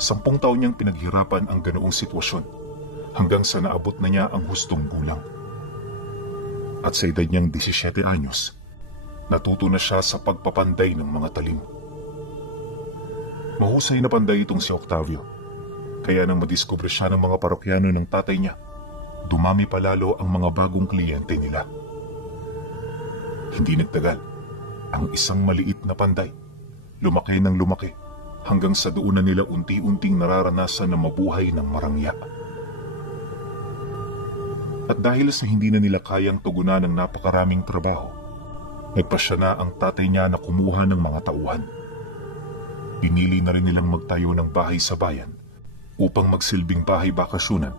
10 taon niyang pinaghirapan ang ganoong sitwasyon hanggang sa naabot na niya ang hustong gulang. At sa edad niyang 17 anyos, natuto na siya sa pagpapanday ng mga talim. Mahusay na panday itong si Octavio, kaya nang madiskubre siya ng mga parokyano ng tatay niya, dumami palalo ang mga bagong kliyente nila. Hindi nagtagal, ang isang maliit na panday, lumaki ng lumaki hanggang sa doon na nila unti-unting nararanasan na mabuhay ng marangya. At dahil sa hindi na nila kayang tugunan ng napakaraming trabaho, nagpasya na ang tatay niya na kumuha ng mga tauhan. Pinili na rin nilang magtayo ng bahay sa bayan upang magsilbing bahay bakasyonan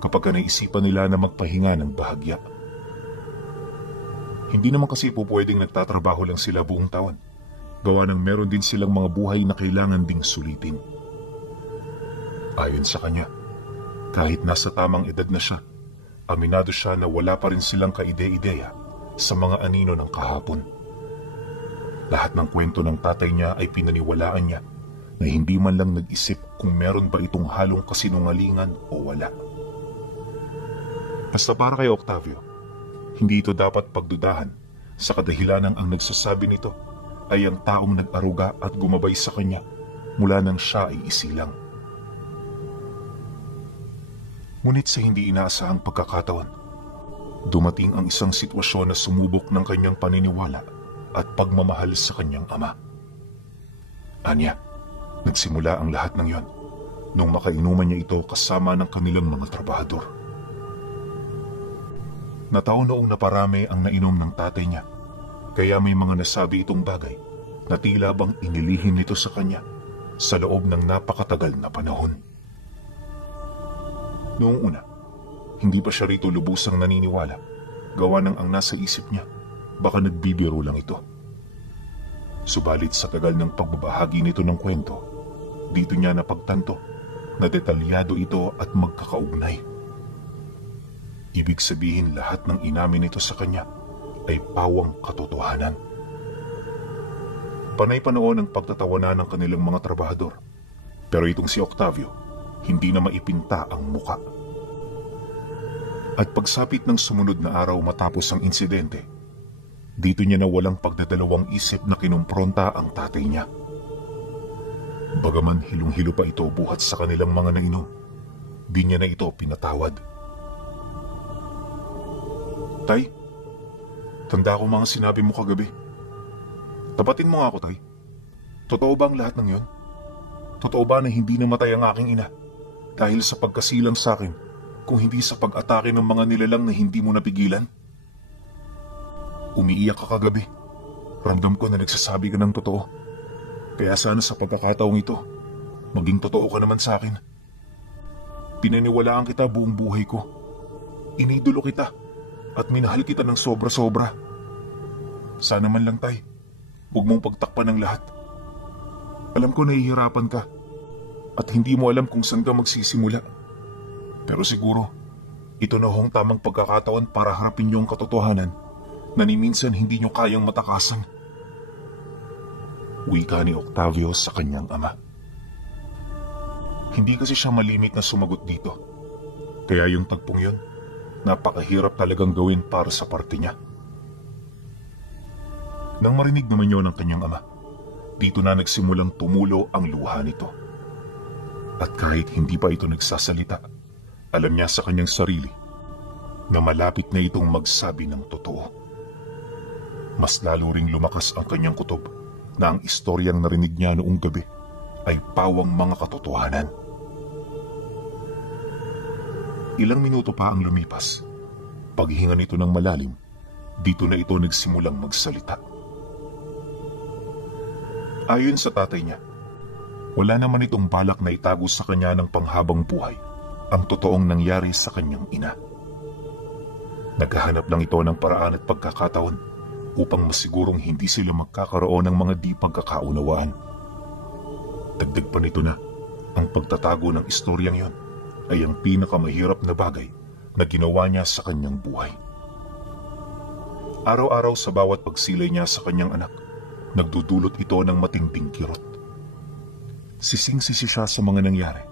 kapag naisipan nila na magpahinga ng bahagya. Hindi naman kasi po pwedeng nagtatrabaho lang sila buong taon. Gawa ng meron din silang mga buhay na kailangan ding sulitin. Ayon sa kanya, kahit nasa tamang edad na siya, aminado siya na wala pa rin silang kaide-ideya sa mga anino ng kahapon. Lahat ng kwento ng tatay niya ay pinaniwalaan niya na hindi man lang nag-isip kung meron ba itong halong kasinungalingan o wala. Basta para kay Octavio, hindi ito dapat pagdudahan sa kadahilanang ang nagsasabi nito ay ang taong nag-aruga at gumabay sa kanya mula nang siya ay isilang. Ngunit sa hindi inaasahang pagkakataon, dumating ang isang sitwasyon na sumubok ng kanyang paniniwala at pagmamahal sa kanyang ama. Anya, nagsimula ang lahat ng yon nung makainuman niya ito kasama ng kanilang mga trabahador. Nataon noong naparami ang nainom ng tatay niya, kaya may mga nasabi itong bagay na tila bang inilihim nito sa kanya sa loob ng napakatagal na panahon. Noong una, hindi pa siya rito lubusang naniniwala, gawa ng ang nasa isip niya, baka nagbibiro lang ito. Subalit sa tagal ng pagbabahagi nito ng kwento, dito niya napagtanto na detalyado ito at magkakaugnay. Ibig sabihin lahat ng inamin nito sa kanya ay pawang katotohanan. Panay-panoon ang pagtatawanan ng kanilang mga trabahador, pero itong si Octavio, hindi na maipinta ang muka. At pagsapit ng sumunod na araw matapos ang insidente, dito niya na walang pagdadalawang isip na kinumpronta ang tatay niya. Bagaman hilong-hilo pa ito buhat sa kanilang mga nainom, di niya na ito pinatawad. Tay, tanda ko mga sinabi mo kagabi. Tapatin mo nga ako, Tay. Totoo ba ang lahat ng yon? Totoo ba na hindi namatay ang aking ina dahil sa pagkasilang sa akin, kung hindi sa pag-atake ng mga nilalang na hindi mo napigilan? Umiiyak ka kagabi. Ramdam ko na nagsasabi ka ng totoo. Kaya sana sa pagkakataong ito, maging totoo ka naman sa akin. Pinaniwalaan kita buong buhay ko. Inidolo kita at minahal kita ng sobra-sobra. Sana man lang, Tay, huwag mong pagtakpan ng lahat. Alam ko nahihirapan ka at hindi mo alam kung saan ka magsisimula. Pero siguro, ito na hong tamang pagkakataon para harapin niyo ang katotohanan na ni minsan hindi niyo kayang matakasan. Wika ni Octavio sa kanyang ama. Hindi kasi siya malimit na sumagot dito. Kaya yung tagpong yun, napakahirap talagang gawin para sa parte niya. Nang marinig naman yun ng kanyang ama, dito na nagsimulang tumulo ang luha nito. At kahit hindi pa ito nagsasalita, alam niya sa kanyang sarili na malapit na itong magsabi ng totoo. Mas lalo ring lumakas ang kanyang kutob na ang istoryang narinig niya noong gabi ay pawang mga katotohanan. Ilang minuto pa ang lumipas. Paghinga nito ng malalim, dito na ito nagsimulang magsalita. Ayon sa tatay niya, wala naman itong balak na itago sa kanya ng panghabang buhay ang totoong nangyari sa kanyang ina. Naghahanap lang ito ng paraan at pagkakataon upang masigurong hindi sila magkakaroon ng mga di pagkakaunawaan. Dagdag pa nito na ang pagtatago ng istoryang yon ay ang pinakamahirap na bagay na ginawa niya sa kanyang buhay. Araw-araw sa bawat pagsilay niya sa kanyang anak, nagdudulot ito ng matinding kirot. Sising-sisi siya sa mga nangyari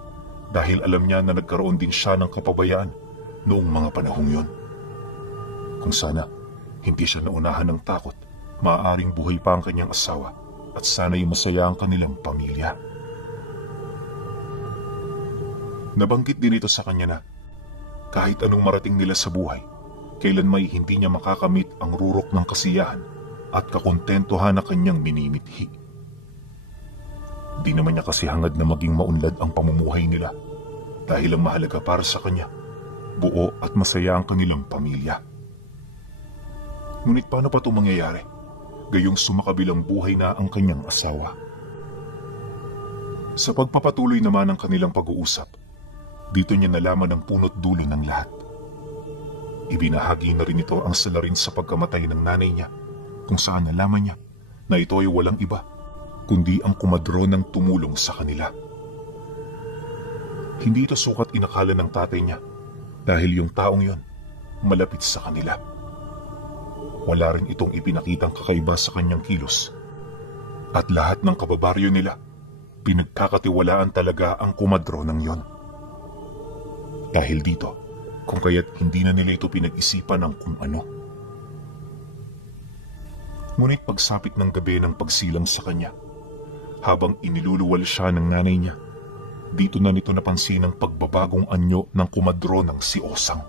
dahil alam niya na nagkaroon din siya ng kapabayaan noong mga panahong yon. Kung sana hindi siya naunahan ng takot, maaaring buhay pa ang kanyang asawa at sana'y masaya ang kanilang pamilya. Nabanggit din ito sa kanya na kahit anong marating nila sa buhay, kailanmay hindi niya makakamit ang rurok ng kasiyahan at kakontentuhan na kanyang minimithi. Di naman niya kasi hangad na maging maunlad ang pamumuhay nila dahil ang mahalaga para sa kanya, buo at masaya ang kanilang pamilya. Ngunit paano pa ito mangyayari? Gayong sumakabilang buhay na ang kanyang asawa. Sa pagpapatuloy naman ng kanilang pag-uusap, dito niya nalaman ang punot dulo ng lahat. Ibinahagi na rin ito ang salarin sa pagkamatay ng nanay niya, kung saan nalaman niya na ito ay walang iba kundi ang kumadro ng tumulong sa kanila. Hindi ito sukat inakala ng tatay niya dahil yung taong yon malapit sa kanila. Wala rin itong ipinakitang kakaiba sa kanyang kilos. At lahat ng kababaryo nila, pinagkakatiwalaan talaga ang kumadro ng yon. Dahil dito, kung kaya't hindi na nila ito pinag-isipan ng kung ano. Ngunit pagsapit ng gabi ng pagsilang sa kanya, habang iniluluwal siya ng nanay niya, dito na nito napansin ang pagbabagong anyo ng kumadro ng si Osang.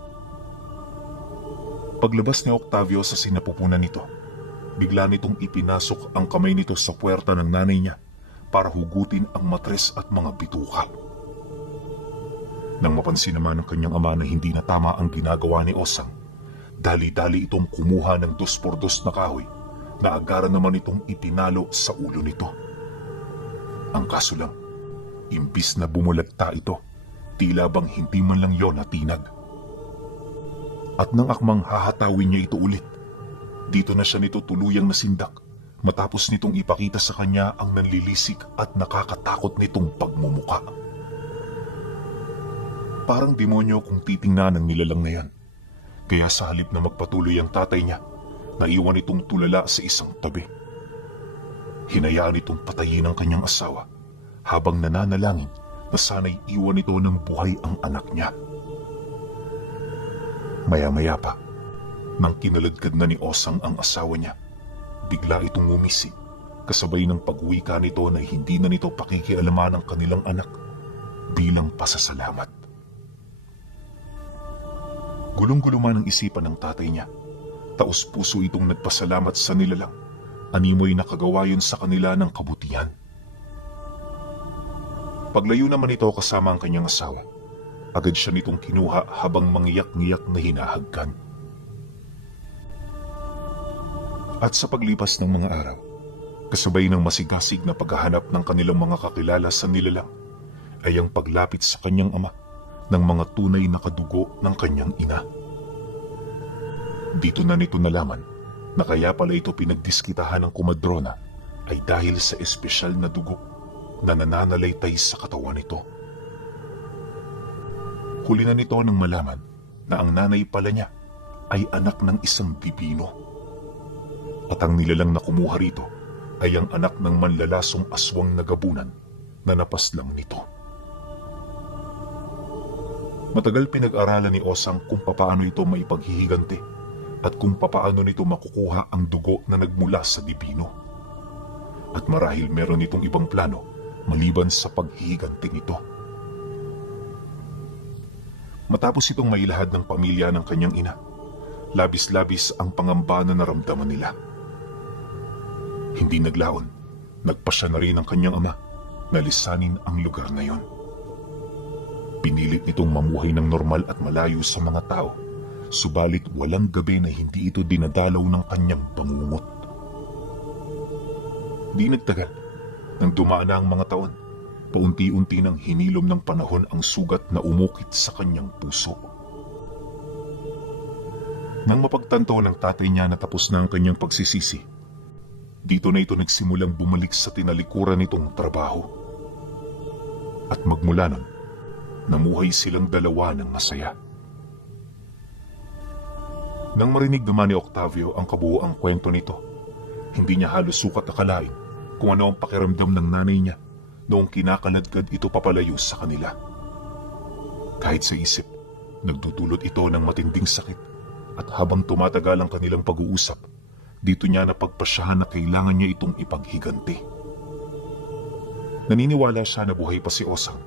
Paglabas ni Octavio sa sinapupunan nito, bigla nitong ipinasok ang kamay nito sa puwerta ng nanay niya para hugutin ang matres at mga bituka. Nang mapansin naman ng kanyang ama na hindi na tama ang ginagawa ni Osang, dali-dali itong kumuha ng 2x2 na kahoy na agaran naman itong ipinalo sa ulo nito. Ang kaso lang, imbis na bumulagta ito, tila bang hindi man lang yon natinag. At nang akmang hahatawin niya ito ulit, dito na siya nito tuluyang nasindak matapos nitong ipakita sa kanya ang nanlilisik at nakakatakot nitong pagmumuka. Parang demonyo kung titingnan ng nilalang na yan. Kaya sa halip na magpatuloy ang tatay niya, naiwan itong tulala sa isang tabi. Hinayaan itong patayin ang kanyang asawa habang nananalangin na sana'y iwan ito ng buhay ang anak niya. Maya-maya pa, nang kinaladkad na ni Osang ang asawa niya, bigla itong ngumisig kasabay ng pagwika nito na hindi na nito pakikialaman ang kanilang anak bilang pasasalamat. Gulong-gulo man ang isipan ng tatay niya, taos-puso itong nagpasalamat sa nilalang, animoy nakagawa yun sa kanila ng kabutihan. Paglayo naman ito kasama ang kanyang asawa, agad siya nitong kinuha habang mangiyak-ngiyak na hinahagkan. At sa paglipas ng mga araw, kasabay ng masigasig na paghahanap ng kanilang mga kakilala sa nilalang, ay ang paglapit sa kanyang ama ng mga tunay na kadugo ng kanyang ina. Dito na nito nalaman na kaya pala ito pinagdiskitahan ng kumadrona ay dahil sa espesyal na dugo na nananalaytay sa katawan nito. Huli na nito nang malaman na ang nanay pala niya ay anak ng isang bibino. At ang nilalang na kumuha rito ay ang anak ng manlalasong aswang na gabunan na napaslang nito. Matagal pinag-aralan ni Osang kung papaano ito may paghihiganti at kung papaano nito makukuha ang dugo na nagmula sa bibino. At marahil meron itong ibang plano maliban sa paghihiganti nito. Matapos itong mailahad ng pamilya ng kanyang ina, labis-labis ang pangamba na naramdaman nila. Hindi naglaon, nagpasya na rin ang kanyang ama na lisanin ang lugar na yon. Pinilit nitong mamuhay ng normal at malayo sa mga tao, subalit walang gabi na hindi ito dinadalaw ng kanyang pangungot. Di nagtagal, nang dumaan na ang mga taon, paunti-unti nang hinilom ng panahon ang sugat na umukit sa kanyang puso. Nang mapagtanto ng tatay niya na tapos na ang kanyang pagsisisi, dito na ito nagsimulang bumalik sa tinalikuran nitong trabaho. At magmula nun, namuhay silang dalawa ng masaya. Nang marinig naman ni Octavio ang kabuuang kwento nito, hindi niya halos sukat akalain kung ano ang pakiramdam ng nanay niya noong kinakaladkad ito papalayo sa kanila. Kahit sa isip, nagdudulot ito ng matinding sakit at habang tumatagal ang kanilang pag-uusap, dito niya napagpasyahan na kailangan niya itong ipaghiganti. Naniniwala siya na buhay pa si Osang,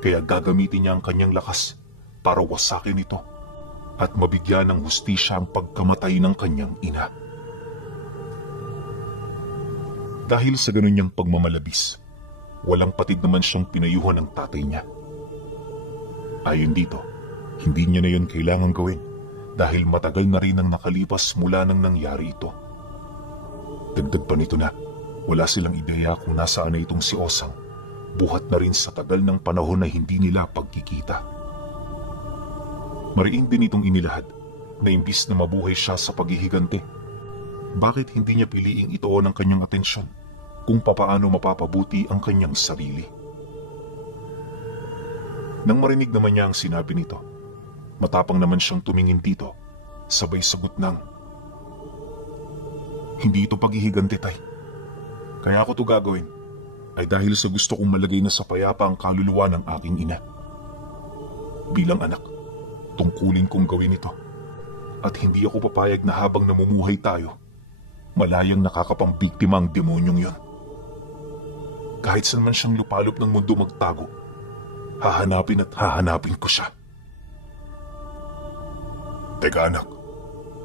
kaya gagamitin niya ang kanyang lakas para wasakin ito at mabigyan ng hustisya ang pagkamatay ng kanyang ina. Dahil sa ganun niyang pagmamalabis, walang patid naman siyang pinayuhan ng tatay niya. Ayon dito, hindi niya na yun kailangang gawin dahil matagal na rin ang nakalipas mula nang nangyari ito. Dagdag pa nito na wala silang ideya kung nasaan na itong si Osang, buhat na rin sa tagal ng panahon na hindi nila pagkikita. Mariin din itong inilahad na imbis na mabuhay siya sa paghihiganti, bakit hindi niya piliing ituon ang kanyang atensyon kung papaano mapapabuti ang kanyang sarili? Nang marinig naman niya ang sinabi nito, matapang naman siyang tumingin dito, sabay sagot ng, "Hindi ito paghihiganti, tay. Kaya ako ito gagawin ay dahil sa gusto kong malagay na sa payapa ang kaluluwa ng aking ina. Bilang anak, tungkulin kong gawin ito at hindi ako papayag na habang namumuhay tayo, malayang nakakapambiktima ang demonyong yon. Kahit saan man siyang lupalop ng mundo magtago, hahanapin at hahanapin ko siya." Teka anak,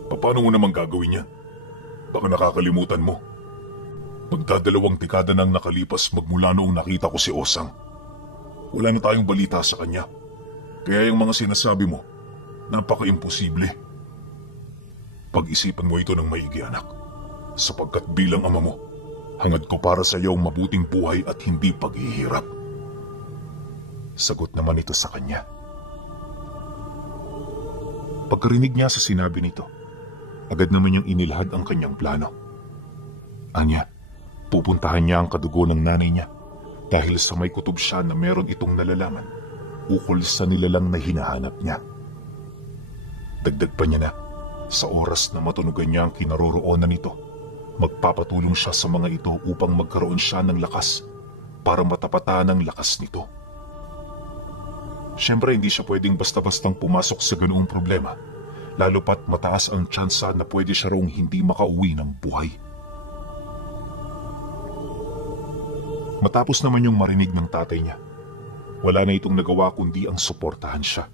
paano mo naman gagawin yan? Baka nakakalimutan mo. Magdadalawang dekada nang nakalipas magmula noong nakita ko si Osang. Wala na tayong balita sa kanya. Kaya yung mga sinasabi mo, napaka-imposible. Pag-isipan mo ito ng maigi, anak. Sapagkat bilang ama mo, hangad ko para sa iyo ang mabuting buhay at hindi paghihirap. Sagot naman ito sa kanya. Pagkarinig niya sa sinabi nito, agad naman niyang inilahad ang kanyang plano. Anya, pupuntahan niya ang kadugo ng nanay niya dahil sa may kutob siya na meron itong nalalaman ukol sa nilalang na hinahanap niya. Dagdag pa niya na, sa oras na matunugan niya ang kinaroroonan nito, magpapatulong siya sa mga ito upang magkaroon siya ng lakas para matapatan ang lakas nito. Siyempre hindi siya pwedeng basta-bastang pumasok sa ganoong problema, lalo pat mataas ang tsansa na pwede siya roong hindi makauwi ng buhay. Matapos naman yung marinig ng tatay niya, wala na itong nagawa kundi ang suportahan siya.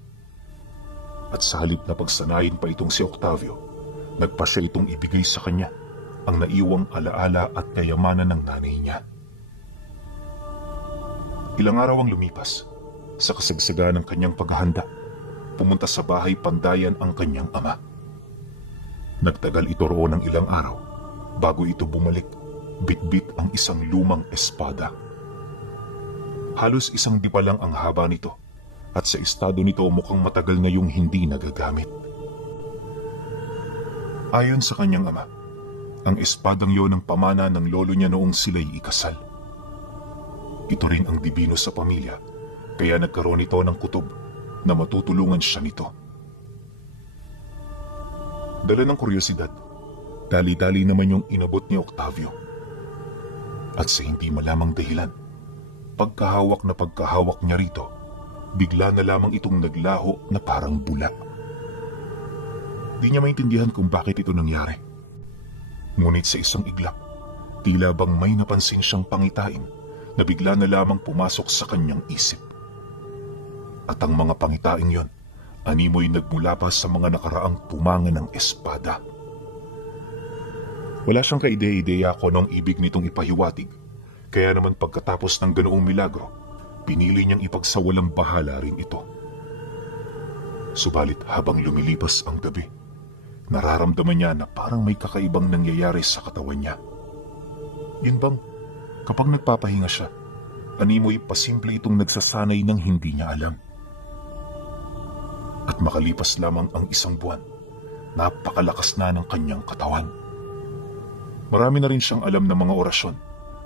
At sa halip na pagsanayin pa itong si Octavio, nagpa siya itong ibigay sa kanya ang naiwang alaala at kayamanan ng nanay niya. Ilang araw ang lumipas. Sa kasagsagan ng kanyang paghahanda, pumunta sa bahay pandayan ang kanyang ama. Nagtagal ito roon ng ilang araw bago ito bumalik, bitbit ang isang lumang espada. Halos isang dipa lang ang haba nito at sa estado nito mukhang matagal na yung hindi nagagamit. Ayon sa kanyang ama, ang espadang yon ang pamana ng lolo niya noong sila'y ikasal. Ito rin ang dibino sa pamilya, kaya nagkaroon ito ng kutob na matutulungan siya nito. Dala ng kuryosidad, dali-dali naman yung inabot ni Octavio. At sa hindi malamang dahilan, pagkahawak niya rito, bigla na lamang itong naglaho na parang bula. Di niya maintindihan kung bakit ito nangyari. Ngunit sa isang iglap, tila bang may napansin siyang pangitain na bigla na lamang pumasok sa kanyang isip. At ang mga pangitaing yon, animoy nagmula pa sa mga nakaraang pumanga ng espada. Wala siyang kaide-ideya kung anong ibig nitong ipahiwatig, kaya naman pagkatapos ng ganoong milagro, pinili niyang ipagsawalang bahala rin ito. Subalit habang lumilipas ang gabi, nararamdaman niya na parang may kakaibang nangyayari sa katawan niya. Yun bang, kapag nagpapahinga siya, animoy pasimple itong nagsasanay ng hindi niya alam. At makalipas lamang ang isang buwan, napakalakas na ng kanyang katawan. Marami na rin siyang alam ng mga orasyon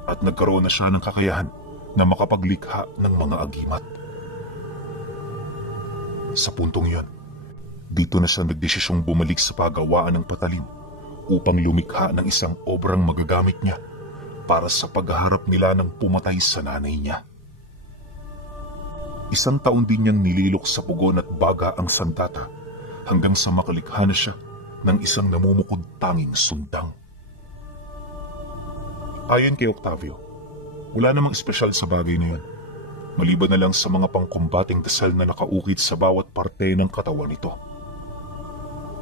at nagkaroon na siya ng kakayahan na makapaglikha ng mga agimat. Sa puntong yon, dito na siya nagdesisyong bumalik sa paggawaan ng patalim upang lumikha ng isang obrang magagamit niya para sa paghaharap nila ng pumatay sa nanay niya. Isang taon din niyang nililok sa pugon at baga ang sandata hanggang sa makalikha na siya ng isang namumukod tanging sundang. Ayon kay Octavio, wala namang espesyal sa bagay na yun, maliban na lang sa mga pangkumbating dasal na nakaukit sa bawat parte ng katawan nito.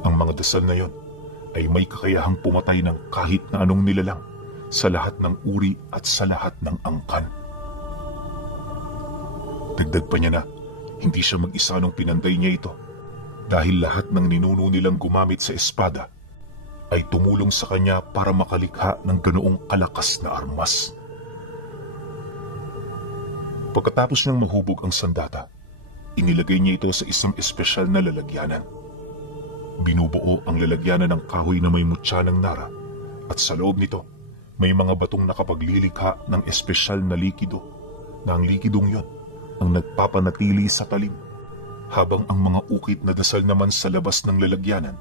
Ang mga dasal na yon ay may kakayahang pumatay ng kahit na anong nilalang sa lahat ng uri at sa lahat ng angkan. Dagdag pa niya na hindi siya mag-isa nung pinanday niya ito dahil lahat ng ninuno nilang gumamit sa espada ay tumulong sa kanya para makalikha ng ganoong kalakas na armas. Pagkatapos niyang mahubog ang sandata, inilagay niya ito sa isang espesyal na lalagyanan. Binubuo ang lalagyanan ng kahoy na may mutya ng nara at sa loob nito may mga batong nakapaglilikha ng espesyal na likido na ang likidong yon ang nagpapanatili sa talim habang ang mga ukit na dasal naman sa labas ng lalagyanan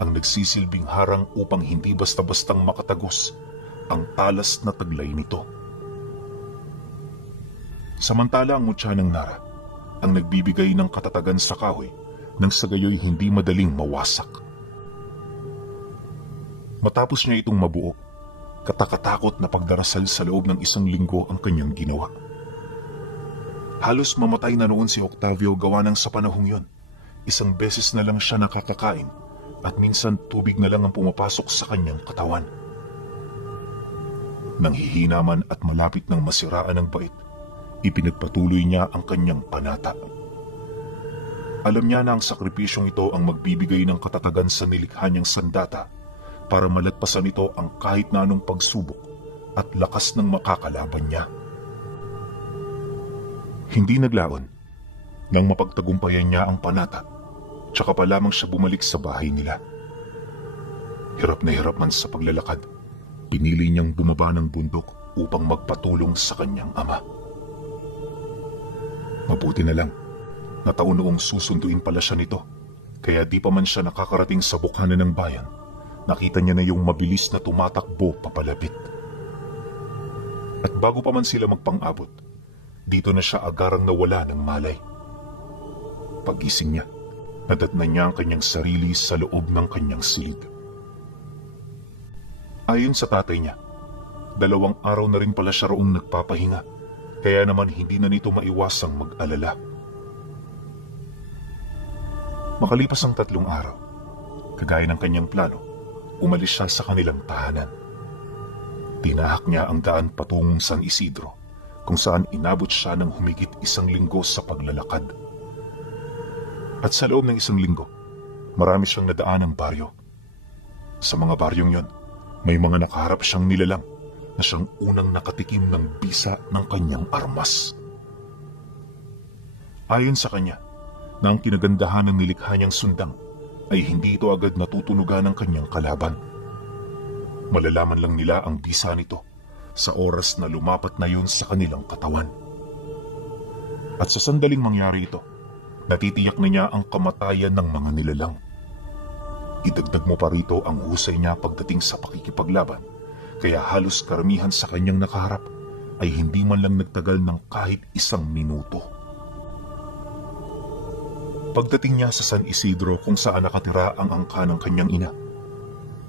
ang nagsisilbing harang upang hindi basta-bastang makatagos ang talas na taglay nito. Samantala ang mutya ng nara ang nagbibigay ng katatagan sa kahoy nang sa gayoy hindi madaling mawasak. Matapos niya itong mabuo, katakatakot na pagdarasal sa loob ng isang linggo ang kanyang ginawa. Halos mamatay na noon si Octavio gawa ng sa panahong yon. Isang beses na lang siya nakakakain at minsan tubig na lang ang pumapasok sa kanyang katawan. Nang hihinaman at malapit ng masiraan ng bait, ipinagpatuloy niya ang kanyang panata. Alam niya na ang sakripisyong ito ang magbibigay ng katatagan sa nilikha niyang sandata para malagpasan ito ang kahit na anong pagsubok at lakas ng makakalaban niya. Hindi naglaon nang mapagtagumpayan niya ang panata, tsaka pa lamang siya bumalik sa bahay nila. Hirap na hirap man sa paglalakad, pinili niyang bumaba ng bundok upang magpatulong sa kanyang ama. Mabuti na lang, nataon noong susunduin pala siya nito, kaya di pa man siya nakakarating sa bukhanan ng bayan, nakita niya na yung mabilis na tumatakbo papalapit. At bago pa man sila magpang-abot, dito na siya agarang nawala ng malay. Pagising niya, nadatnan niya ang kanyang sarili sa loob ng kanyang silid. Ayon sa tatay niya, 2 araw na rin pala siya roong nagpapahinga, kaya naman hindi na nito maiwasang mag-alala. Makalipas ang 3 araw, kagaya ng kanyang plano, umalis siya sa kanilang tahanan. Tinahak niya ang daan patungong San Isidro, kung saan inabot siya ng humigit 1 linggo sa paglalakad. At sa loob ng 1 linggo, marami siyang nadaan ng baryo. Sa mga baryong yon, may mga nakaharap siyang nilalang na siyang unang nakatikim ng bisa ng kanyang armas. Ayon sa kanya, na ang kinagandahan ng nilikha niyang sundang ay hindi ito agad natutunugan ng kanyang kalaban. Malalaman lang nila ang bisa nito sa oras na lumapat na yun sa kanilang katawan. At sa sandaling mangyari ito, natitiyak na niya ang kamatayan ng mga nilalang. Idagdag mo pa rito ang husay niya pagdating sa pakikipaglaban, kaya halos karamihan sa kanyang nakaharap ay hindi man lang nagtagal ng kahit 1 minuto. Pagdating niya sa San Isidro kung saan nakatira ang angka ng kanyang ina,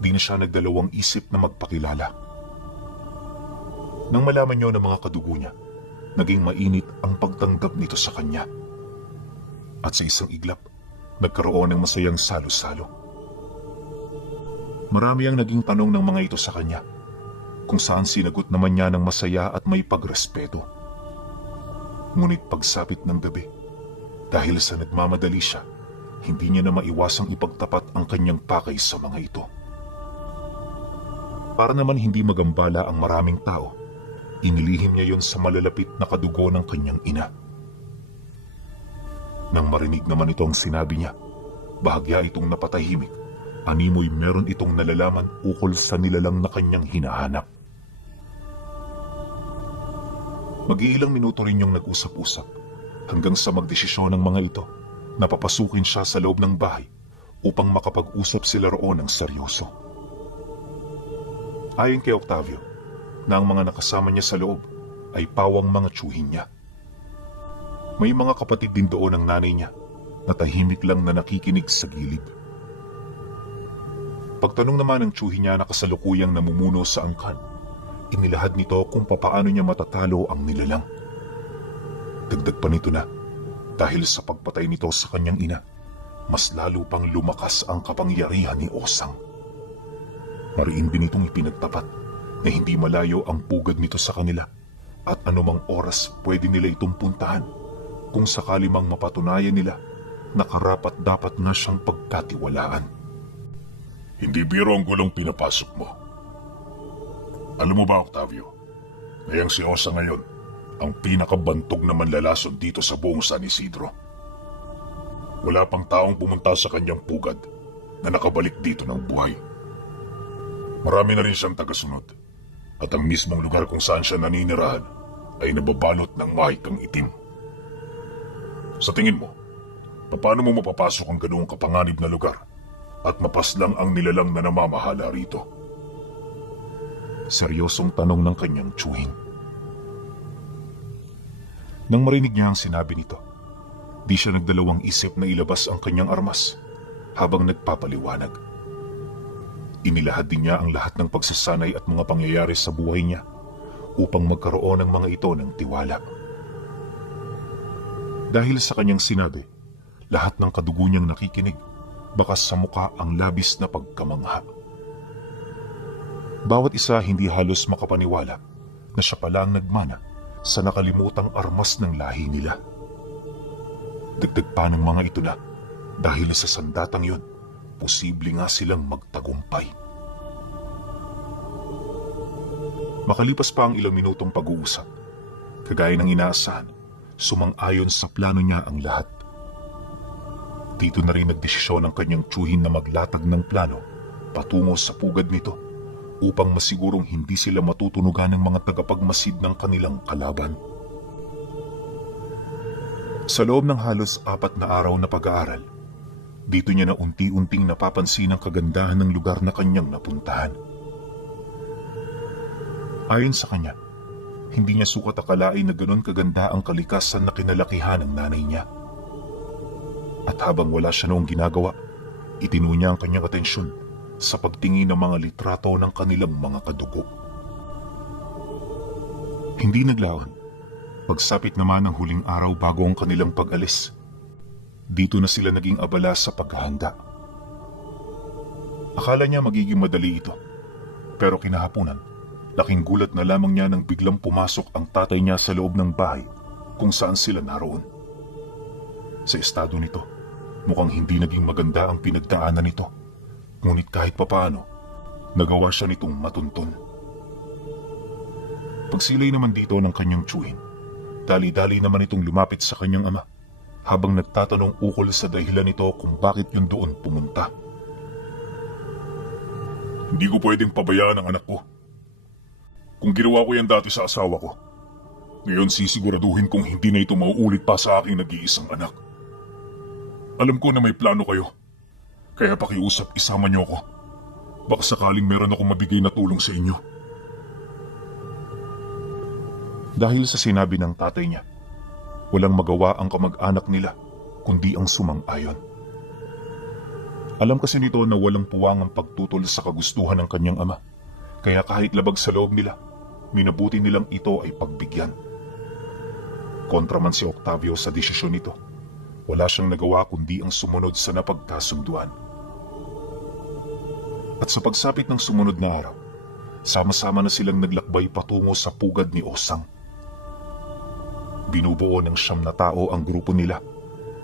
di na siya nagdalawang isip na magpakilala. Nang malaman niyo ng mga kadugo niya, naging mainit ang pagtanggap nito sa kanya. At sa isang iglap, nagkaroon ng masayang salo-salo. Marami ang naging tanong ng mga ito sa kanya, kung saan sinagot naman niya ng masaya at may pagrespeto. Ngunit pagsapit ng gabi, dahil sa nagmamadali siya, hindi niya na maiwasang ipagtapat ang kanyang pakay sa mga ito. Para naman hindi magambala ang maraming tao, inilihim niya yon sa malalapit na kadugo ng kanyang ina. Nang marinig naman ito ang sinabi niya, bahagya itong napatahimik, animoy meron itong nalalaman ukol sa nilalang na kanyang hinahanap. Mag-iilang minuto rin yung nag-usap-usap, hanggang sa magdesisyon ng mga ito na papasukin siya sa loob ng bahay upang makapag-usap sila roon ng seryoso. Ayon kay Octavio, na ang mga nakasama niya sa loob ay pawang mga tiyuhin niya. May mga kapatid din doon ng nanay niya na tahimik lang na nakikinig sa gilid. Pagtanong naman ng tiyuhin niya na kasalukuyang namumuno sa angkan, inilahad nito kung papaano niya matatalo ang nilalang. Dagdag pa nito na, dahil sa pagpatay nito sa kanyang ina, mas lalo pang lumakas ang kapangyarihan ni Osang. Mariin din itong ipinagtapat na hindi malayo ang pugad nito sa kanila at anumang oras pwede nila itong puntahan kung sakali mang mapatunayan nila na karapat dapat nga siyang pagkatiwalaan. Hindi biro ang gulong pinapasok mo. Alam mo ba, Octavio, ngayang si Osa ngayon, ang pinakabantog na manlalason dito sa buong San Isidro. Wala pang taong pumunta sa kanyang pugad na nakabalik dito ng buhay. Marami na rin siyang tagasunod at ang mismong lugar kung saan siya naninirahan ay nababalot ng mahikang itim. Sa tingin mo, paano mo mapapasok ang ganoong kapanganib na lugar at mapaslang ang nilalang na namamahala rito? Seryosong tanong ng kanyang tiyuhin. Nang marinig niya ang sinabi nito, di siya nagdalawang isip na ilabas ang kanyang armas habang nagpapaliwanag. Inilahad din niya ang lahat ng pagsasanay at mga pangyayari sa buhay niya upang magkaroon ng mga ito ng tiwala. Dahil sa kanyang sinabi, lahat ng kadugo niyang nakikinig, bakas sa muka ang labis na pagkamangha. Bawat isa hindi halos makapaniwala na siya pala ang nagmana sa nakalimutang armas ng lahi nila. Dagdag pa ng mga ito na dahil sa sandatang yun, posible nga silang magtagumpay. Makalipas pa ang ilang minutong pag-uusap, kagaya ng inaasahan, sumang-ayon sa plano niya ang lahat. Dito na rin nagdesisyon ang kanyang tiyuhin na maglatag ng plano patungo sa pugad nito upang masigurong hindi sila matutunugan ng mga tagapagmasid ng kanilang kalaban. Sa loob ng halos 4 na araw na pag-aaral, dito niya na unti-unting napapansin ang kagandahan ng lugar na kanyang napuntahan. Ayon sa kanya, hindi niya sukat akalain na ganon kaganda ang kalikasan na kinalakihan ng nanay niya. At habang wala siya noong ginagawa, itinu niya ang kanyang atensyon sa pagtingin ng mga litrato ng kanilang mga kadugo. Hindi naglaon. Pagsapit naman ng huling araw bago ang kanilang pag-alis, dito na sila naging abala sa paghahanda. Akala niya magiging madali ito, pero kinahaponan, laking gulat na lamang niya nang biglang pumasok ang tatay niya sa loob ng bahay kung saan sila naroon. Sa estado nito, mukhang hindi naging maganda ang pinagdaanan nito, ngunit kahit papaano, nagawa siya nitong matuntun. Pagsilay naman dito ng kanyang tiyuhin, dali-dali naman itong lumapit sa kanyang ama habang nagtatanong ukol sa dahilan nito kung bakit yun doon pumunta. Hindi ko pwedeng pabayaan ang anak ko. Kung ginawa ko yan dati sa asawa ko, ngayon sisiguraduhin kong hindi na ito mauulit pa sa aking nag-iisang anak. Alam ko na may plano kayo, kaya pakiusap isama niyo ako. Baka sakaling meron akong mabigay na tulong sa inyo. Dahil sa sinabi ng tatay niya, walang magawa ang kamag-anak nila kundi ang sumang-ayon. Alam kasi nito na walang puwang ang pagtutol sa kagustuhan ng kanyang ama, kaya kahit labag sa loob nila, minabuti nilang ito ay pagbigyan. Kontra man si Octavio sa desisyon nito, wala siyang nagawa kundi ang sumunod sa napagkasunduan. At sa pagsapit ng sumunod na araw, sama-sama na silang naglakbay patungo sa pugad ni Osang. Binubuo ng 9 na tao ang grupo nila,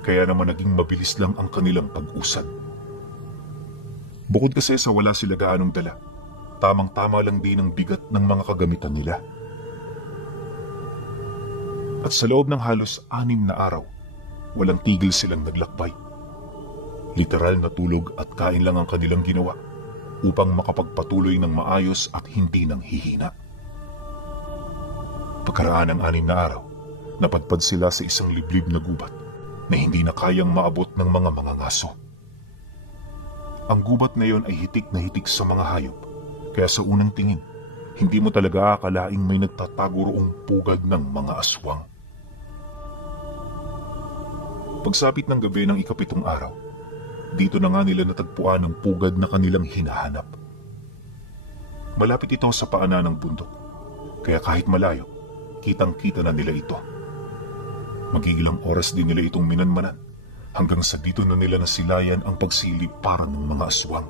kaya naman naging mabilis lang ang kanilang pag-usad. Bukod kasi sa wala sila gaanong dala, tamang-tama lang din ang bigat ng mga kagamitan nila. At sa loob ng halos 6 na araw, walang tigil silang naglakbay. Literal na tulog at kain lang ang kanilang ginawa upang makapagpatuloy ng maayos at hindi nang hihina. Pagkaraan ng 6 na araw, napadpad sila sa isang liblib na gubat na hindi na kayang maabot ng mga mangangaso. Ang gubat na yon ay hitik na hitik sa mga hayop, kaya sa unang tingin, hindi mo talaga akalaing may nagtatago roong pugad ng mga aswang. Pagsapit ng gabi ng ikapitong araw, dito na nga nila natagpuan ang pugad na kanilang hinahanap. Malapit ito sa paanan ng bundok, kaya kahit malayo, kitang-kita na nila ito. Magigilang oras din nila itong minanmanan hanggang sa dito na nila nasilayan ang pagsilip para ng mga aswang.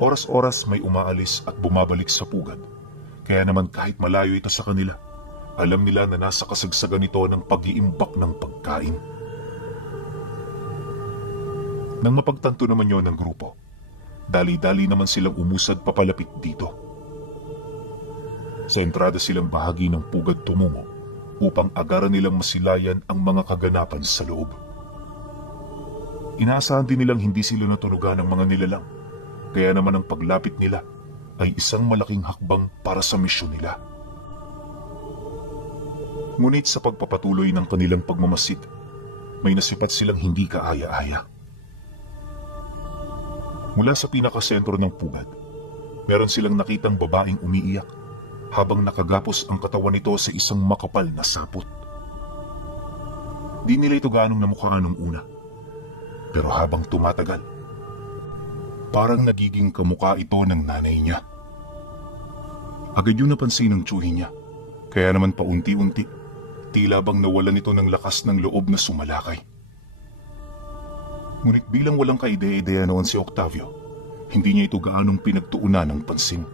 Oras-oras may umaalis at bumabalik sa pugad, kaya naman kahit malayo ito sa kanila, alam nila na nasa kasagsagan ito ng pag-iimbak ng pagkain. Nang mapagtanto naman yon ng grupo, dali-dali naman silang umusad papalapit dito. Sa entrada silang bahagi ng pugad tumungo upang agaran nilang masilayan ang mga kaganapan sa loob. Inaasahan din nilang hindi sila natunugan ng mga nilalang, kaya naman ang paglapit nila ay isang malaking hakbang para sa misyon nila. Ngunit sa pagpapatuloy ng kanilang pagmamasid, may nasipat silang hindi kaaya-aya. Mula sa pinakasentro ng pugad, meron silang nakitang babaeng umiiyak habang nakagapos ang katawan nito sa isang makapal na sapot. Di nila ito ganong namukhaan nung una, pero habang tumatagal, parang nagiging kamukha ito ng nanay niya. Agad yun napansin ng tiyuhin niya, kaya naman paunti-unti, tila bang nawalan ito ng lakas ng loob na sumalakay. Ngunit bilang walang kaide-ideya noon si Octavio, hindi niya ito gaanong pinagtuunan ng pansin.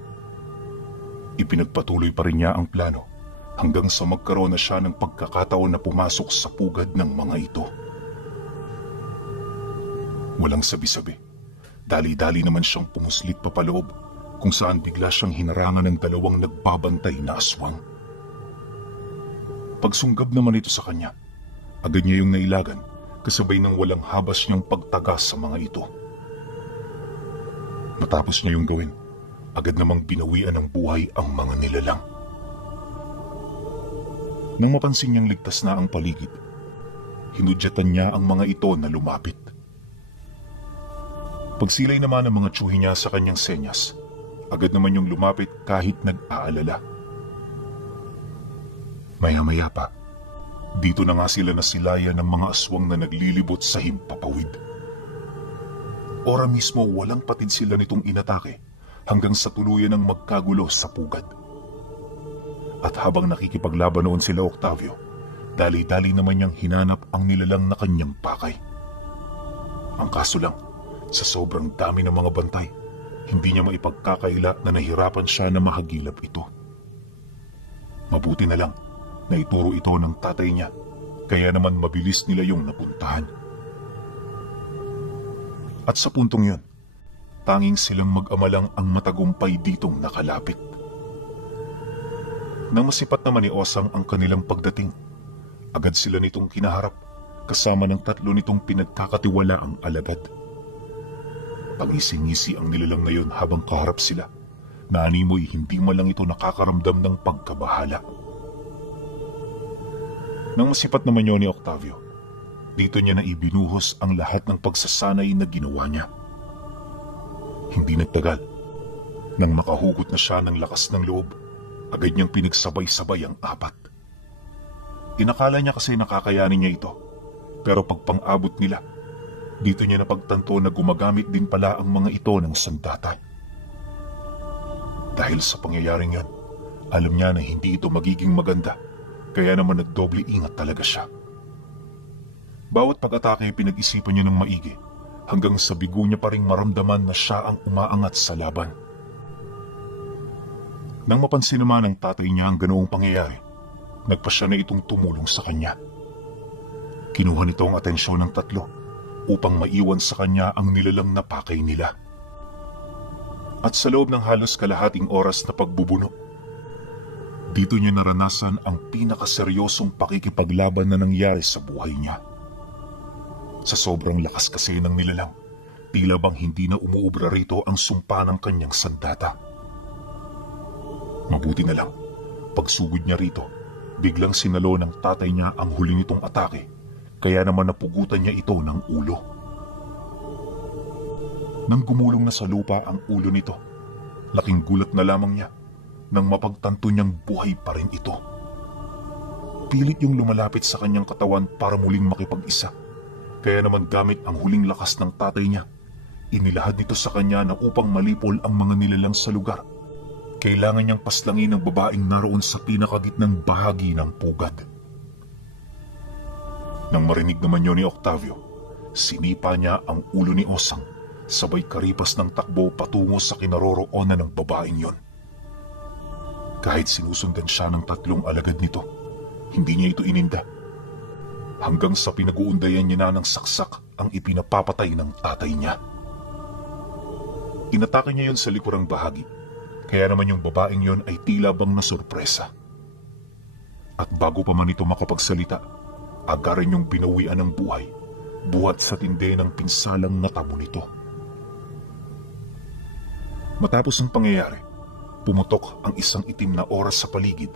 Ipinagpatuloy pa rin niya ang plano hanggang sa magkaroon na siya ng pagkakataon na pumasok sa pugad ng mga ito. Walang sabi-sabi, dali-dali naman siyang pumuslit papaloob kung saan bigla siyang hinarangan ng dalawang nagbabantay na aswang. Pagsunggab naman ito sa kanya, agad niya yung nailagan kasabay ng walang habas niyang pagtagas sa mga ito. Matapos niya yung gawin, agad namang binawian ng buhay ang mga nilalang. Nang mapansin niyang ligtas na ang paligid, hinudyatan niya ang mga ito na lumapit. Pagsilay naman ng mga tiyuhin niya sa kanyang senyas, agad naman yung lumapit kahit nag-aalala. Maya-maya pa, dito na nga sila nasilayan ng mga aswang na naglilibot sa himpapawid. Ora mismo walang patid sila nitong inatake hanggang sa tuluyan ng magkagulo sa pugad. At habang nakikipaglaban noon sila Octavio, dali-dali naman niyang hinanap ang nilalang na kanyang pakay. Ang kaso lang, sa sobrang dami ng mga bantay, hindi niya maipagkakaila na nahirapan siya na mahagilap ito. Mabuti na lang, naituro ito ng tatay niya, kaya naman mabilis nila yung napuntahan. At sa puntong yun, tanging silang mag-ama lang ang matagumpay ditong nakalapit. Nang masipat naman ni Osang ang kanilang pagdating, agad sila nitong kinaharap kasama ng tatlo nitong pinagkakatiwalaang alagad. Pangisi-ngisi ang nilalang na yun habang kaharap sila, na animoy hindi malang ito nakakaramdam ng pagkabahala. Nang masipat naman yun ni Octavio, dito niya na ibinuhos ang lahat ng pagsasanay na ginawa niya. Hindi nagtagal, nang makahugot na siya ng lakas ng loob, agad niyang pinagsabay-sabay ang apat. Inakala niya kasi nakakayanin niya ito, pero pagpang-abot nila, dito niya napagtanto na gumagamit din pala ang mga ito ng sandata. Dahil sa pangyayaring yan, alam niya na hindi ito magiging maganda, kaya naman nagdoble ingat talaga siya. Bawat pag-atake pinag-isipan niya ng maigi, hanggang sa bigo niya pa ring maramdaman na siya ang umaangat sa laban. Nang mapansin naman ng tatay niya ang ganoong pangyayari, nagpa siya na itong tumulong sa kanya. Kinuha nito ang atensyon ng tatlo upang maiwan sa kanya ang nilalang na pakay nila. At sa loob ng halos kalahating oras na pagbubuno, dito niya naranasan ang pinakaseryosong pakikipaglaban na nangyari sa buhay niya. Sa sobrang lakas kasi ng nilalang, tila bang hindi na umuubra rito ang sumpa ng kanyang sandata. Mabuti na lang, pagsugod niya rito, biglang sinalo ng tatay niya ang huli nitong atake, kaya naman napugutan niya ito ng ulo. Nang gumulong na sa lupa ang ulo nito, laking gulat na lamang niya nang mapagtanto niyang buhay pa rin ito. pilit yung lumalapit sa kanyang katawan para muling makipag-isa. Kaya naman gamit ang huling lakas ng tatay niya, inilahad nito sa kanya na upang malipol ang mga nilalang sa lugar. Kailangan niyang paslangin ang babaeng naroon sa pinakagitnang bahagi ng pugad. Nang marinig naman yun ni Octavio, sinipa niya ang ulo ni Osang, sabay karipas ng takbo patungo sa kinaroroonan ng babaeng yon. Kahit sinusundan siya ng 3 alagad nito, hindi niya ito ininda. Hanggang sa pinag-uundayan niya na ng saksak ang ipinapapatay ng tatay niya. Inatake niya yon sa likurang bahagi, kaya naman yung babaeng yon ay tila bang nasurpresa. At bago pa man ito makapagsalita, agaran yung binawian ng buhay, buhat sa tindi ng pinsalang natamo nito. Matapos ang pangyayari, pumutok ang isang itim na oras sa paligid,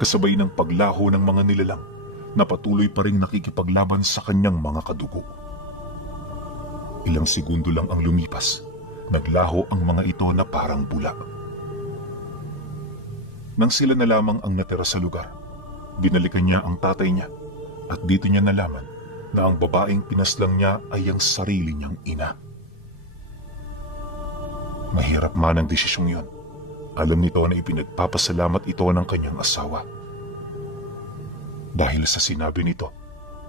kasabay ng paglaho ng mga nilalang na patuloy pa ring nakikipaglaban sa kanyang mga kadugo. Ilang segundo lang ang lumipas, naglaho ang mga ito na parang bula. Nang sila na lamang ang natira sa lugar, binalikan niya ang tatay niya at dito niya nalaman na ang babaeng pinaslang niya ay ang sarili niyang ina. Mahirap man ang desisyong yon. Alam nito na ipinagpapasalamat ito ng kanyang asawa. Dahil sa sinabi nito,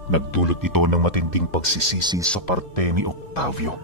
nagdulot ito ng matinding pagsisisi sa parte ni Octavio.